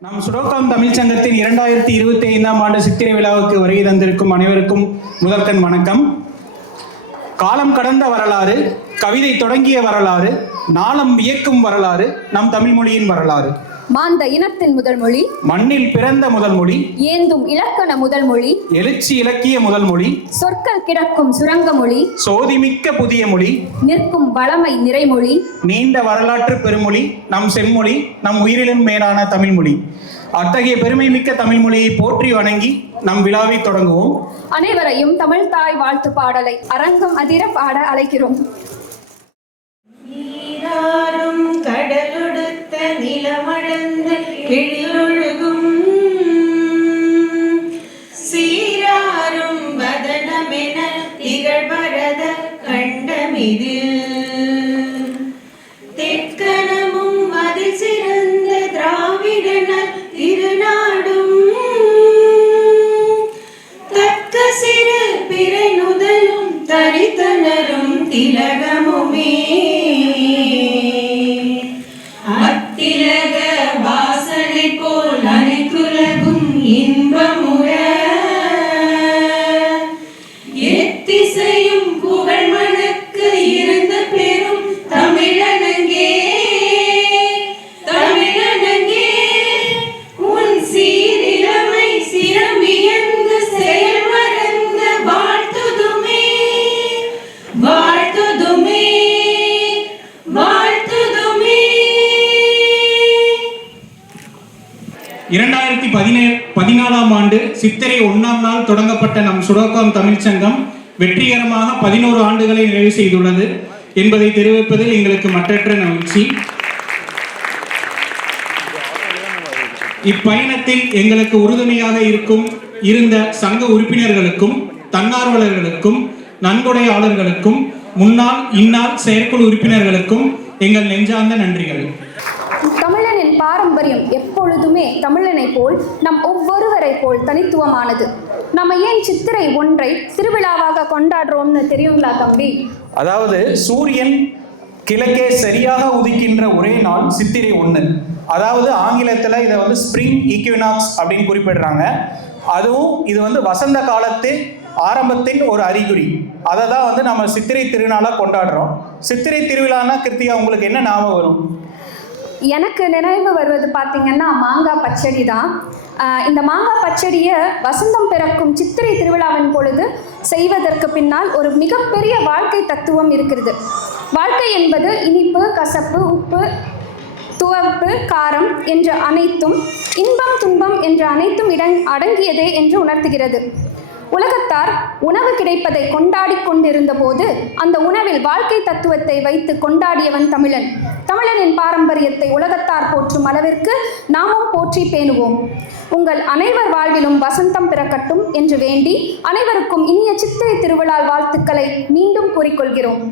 நம் சுடோக்கம் தமிழ்ச் சங்கத்தின் இரண்டாயிரத்தி இருபத்தி ஐந்தாம் ஆண்டு சித்திரை விழாவுக்கு வருகை தந்திருக்கும் அனைவருக்கும் முதற்கண் வணக்கம். காலம் கடந்த வரலாறு கவிதை தொடங்கிய வரலாறு நாளம் வியக்கும் வரலாறு நம் தமிழ் மொழியின் வரலாறு. மாந்த இனத்தின் முதல் மொழி. மண்ணில் பிறந்த முதல் மொழி. ஏந்தும் இலக்கண முதல் மொழி. எழுச்சி இலக்கிய முதல் மொழி. சொற்கள் கிடக்கும் சுரங்க மொழி. சோதிமிக்க புதிய மொழி. நிற்கும் வளமை நிறைமொழி நீண்ட வரலாற்று பெருமொழி. நம் செம்மொழி நம் உயிரிலும் மேலான தமிழ் மொழி. அத்தகைய பெருமை மிக்க தமிழ் மொழியை போற்றி வணங்கி நம் விழாவை தொடங்குவோம். அனைவரையும் தமிழ் தாய் வாழ்த்து பாடலை அரங்கம் அதிர பாட அழைக்கிறோம். കിളിയൊഴുകും സീരാരും വദനമെന തികഴ്വരത കണ്ടമിതിൽ തെക്കനമും അതിസിറந்த ദ്രാവിഡന തിരുനാടും തക്ക സിറു പിറനുതലും തരിതണലും തിലകമുമേ. இரண்டாயிரத்தி பதினேழு பதினாலாம் ஆண்டு சித்திரை ஒன்றாம் நாள் தொடங்கப்பட்ட நம் சுடோக்கம் தமிழ்ச்சங்கம் வெற்றிகரமாக பதினோரு ஆண்டுகளை நிறைவு செய்துள்ளது என்பதை தெரிவிப்பதில் எங்களுக்கு மற்றற்ற மகிழ்ச்சி. இப்பயணத்தில் எங்களுக்கு உறுதுணையாக இருக்கும் இருந்த சங்க உறுப்பினர்களுக்கும் தன்னார்வலர்களுக்கும் நன்கொடையாளர்களுக்கும் முன்னாள் இன்னால் செயற்குழு உறுப்பினர்களுக்கும் எங்கள் நெஞ்சார்ந்த நன்றிகள். பாரம்பரியம் எப்பொழுதுமே தமிழனை போல் நம் ஒவ்வொருவரை போல் தனித்துவமானது. நம்ம ஏன் சித்திரை ஒன்றை திருவிழாவாக கொண்டாடுறோம்னு தெரியுங்களா தம்பி? அதாவது சூரியன் கிழக்கே சரியாக உதிக்கின்ற ஒரே நாள் சித்திரை ஒன்று அதாவது ஆங்கிலத்தில் இதை வந்து ஸ்ப்ரிங் ஈக்வினாக்ஸ் அப்படின்னு குறிப்பிடுறாங்க. அதுவும் இது வந்து வசந்த காலத்து ஆரம்பத்தின் ஒரு அறிகுறி. அதை தான் வந்து நம்ம சித்திரை திருநாளாக கொண்டாடுறோம். சித்திரை திருவிழான்னா கிருத்தியா உங்களுக்கு என்ன ஞாபகம் வரும்? எனக்கு நினைவு வருவது பார்த்தீங்கன்னா மாங்காய் பச்சடி தான். இந்த மாங்காய் பச்சடியை வசந்தம் பிறக்கும் சித்திரை திருவிழாவின் பொழுது செய்வதற்கு பின்னால் ஒரு மிகப்பெரிய வாழ்க்கை தத்துவம் இருக்கிறது. வாழ்க்கை என்பது இனிப்பு கசப்பு உப்பு துவப்பு காரம் என்ற அனைத்தும் இன்பம் துன்பம் என்ற அனைத்தும் இடங் அடங்கியதே என்று உணர்த்துகிறது. உலகத்தார் உணவு கிடைப்பதை கொண்டாடி கொண்டிருந்த போது அந்த உணவில் வாழ்க்கை தத்துவத்தை வைத்து கொண்டாடியவன் தமிழன். தமிழனின் பாரம்பரியத்தை உலகத்தார் போற்றும் அளவிற்கு நாமும் போற்றி பேணுவோம். உங்கள் அனைவர் வாழ்விலும் வசந்தம் பிறக்கட்டும் என்று வேண்டி அனைவருக்கும் இனிய சித்திரை திருவிழா வாழ்த்துக்களை மீண்டும் கூறிக்கொள்கிறோம்.